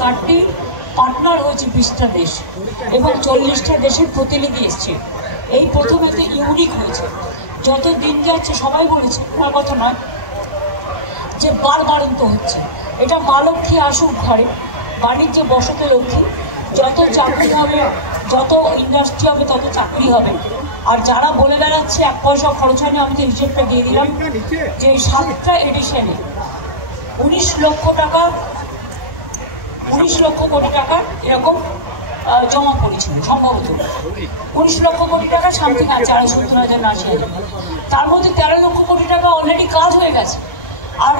কার্ডটি পার্টনার হয়েছে 20টা দেশ এবং 40টা দেশের প্রতিনিধি এসছে। এই প্রথম এতে ইউনিক হয়েছে। যত দিন যাচ্ছে সবাই বলেছে, আমার কথা নয়, যে বারবারন্ত হচ্ছে। এটা মা লক্ষ্মী আসুক ঘরে, বাণিজ্যে বসতে লক্ষ্মী, যত চাকরি হবে, যত ইন্ডাস্ট্রি হবে, তত চাকরি হবে। আর যারা বলে বেড়াচ্ছে 1 পয়সা খরচ হয়নি, আমি তো হিসেবটা দিয়ে দিলাম যে 7টা এডিশনে 19 লক্ষ কোটি টাকা এরকম জমা পড়েছিল, সম্ভবত 19 লক্ষ কোটি টাকা সামথিং আছে, 70,000 তার মধ্যে 13 লক্ষ কোটি টাকা অলরেডি কাজ হয়ে গেছে, আর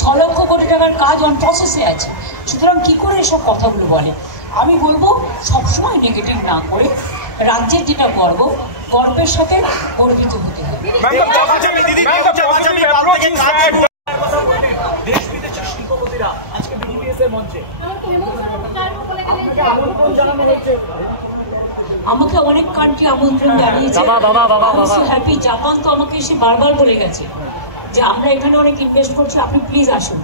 6 লক্ষ কোটি টাকার কাজ অন প্রসেসে আছে। সুতরাং কি করে এসব কথাগুলো বলে? আমি বলবো সবসময় নেগেটিভ না করে রাজ্যের যেটা গর্বের সাথে গর্বিত হতে হবে। আমাকে অনেক কান্ট্রি আমন্ত্রণ জানিয়েছে। হ্যাপি জাপান তো আমাকে এসে বারবার বলে গেছে যে আমরা এখানে অনেক ইনভেস্ট করছি, আপনি প্লিজ আসুন।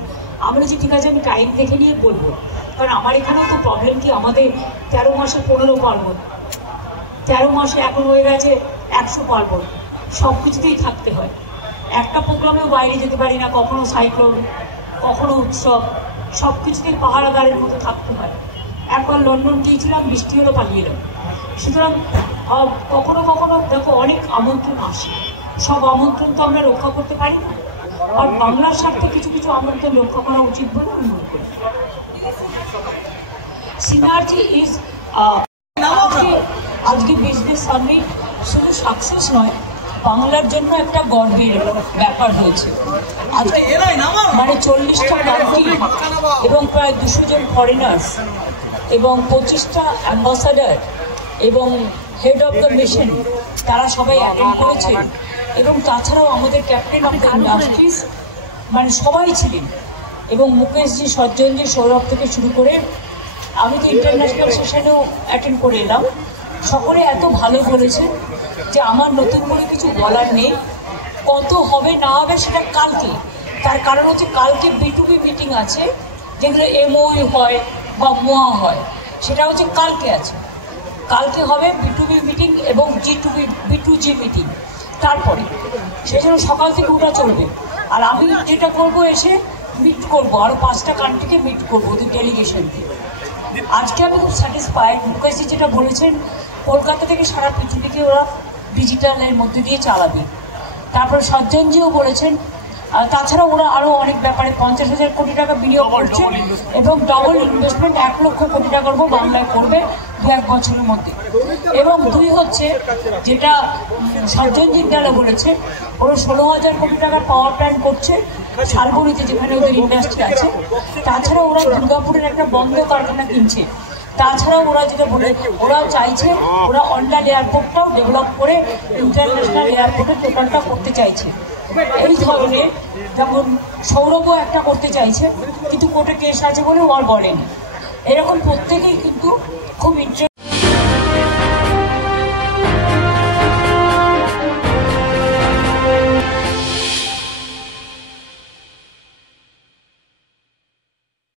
আমরা যে ঠিক আছে, আমি টাইম দেখে নিয়ে বলবো, কারণ আমার এখানেও তো প্রবলেম কি, আমাদের 13 মাসে 15 পার্বণ, 13 মাসে এখন হয়ে গেছে 100 পার্বণ, সব কিছুতেই থাকতে হয়। একটা প্রোগ্রামেও বাইরে যেতে পারি না, কখনো সাইক্লোন, কখনো উৎসব, সব কিছুতেই পাহারাদারের মতো থাকতে হয়। একবার লন্ডন গিয়েছিলাম, বৃষ্টি হলো, পালিয়ে এলাম। সুতরাং কখনো কখনো দেখো অনেক আমন্ত্রণ আসে, সব আমন্ত্রণ তো আমরা রক্ষা করতে পারি না, আর বাংলার স্বার্থে কিছু কিছু আমন্ত্রণ রক্ষা করা উচিত বলে আমি মনে করি। সিনার্জি ইজ আজকে বিজনেস সামিট শুধু সাকসেস নয়, বাংলার জন্য একটা গর্বের ব্যাপার হয়েছে। আজকে মানে 40টা কান্ট্রি এবং প্রায় 200 জন ফরেনার্স এবং 25টা অ্যাম্বাসাডার এবং হেড অফ দ্য মিশন, তারা সবাই অ্যাটেন্ড করেছেন। এবং তাছাড়াও আমাদের ক্যাপ্টেন অফ দ্য ইন্ডাস্ট্রিজ মানে সবাই ছিলেন, এবং মুকেশজি, সজ্জনজি, সৌরভ থেকে শুরু করে আমি তো ইন্টারন্যাশনাল সেশনেও অ্যাটেন্ড করে এলাম। সকলে এত ভালো বলেছে যে আমার নতুন করে কিছু বলার নেই। কত হবে না হবে সেটা কালকে, তার কারণ হচ্ছে কালকে B2B মিটিং আছে, যেগুলো MOU হয় বা মোয়া হয়, সেটা হচ্ছে কালকে আছে। কালকে হবে B2B মিটিং এবং B2G মিটিং, তারপরে সেজন্য সকাল থেকে ওটা চলবে। আর আমি যেটা করবো, এসে মিট করবো, আরও 5টা কান্ট্রিকে মিট করবো, ওদের ডেলিগেশনকে। আজকে আমি খুব স্যাটিসফাইড। মুকেশজি যেটা বলেছেন, কলকাতা থেকে সারা পৃথিবীকে ওরা ডিজিটালের মধ্যে দিয়ে চালাবে। তারপর সজ্জনজিও বলেছেন, তাছাড়া ওরা আরও অনেক ব্যাপারে 50,000 কোটি টাকা বিনিয়োগ করছে এবং ডবল ইনভেস্টমেন্ট 1 লক্ষ কোটি টাকার বাংলায় করবে 2-1 বছরের মধ্যে। এবং 2 হচ্ছে যেটা সজ্জনজি দ্বারা বলেছে, ওরা 16,000 কোটি টাকার পাওয়ার প্ল্যান্ট করছে শালবনীতে, যেখানে ওদের ইন্ডাস্ট্রি আছে। তাছাড়া ওরা দুর্গাপুরের একটা বন্ধ কারখানা কিনছে। তাছাড়াও ওরা যেটা বলে, ওরাও চাইছে ওরা অন্ডাল এয়ারপোর্টটাও ডেভেলপ করে ইন্টারন্যাশনাল এয়ারপোর্টের টোটালটা করতে চাইছে। এই ধরনের, যেমন সৌরভও একটা করতে চাইছে, কিন্তু কোর্টে কেস আছে বলে ও আর বলেনি। এরকম প্রত্যেকেই কিন্তু খুব ইন্টারেস্ট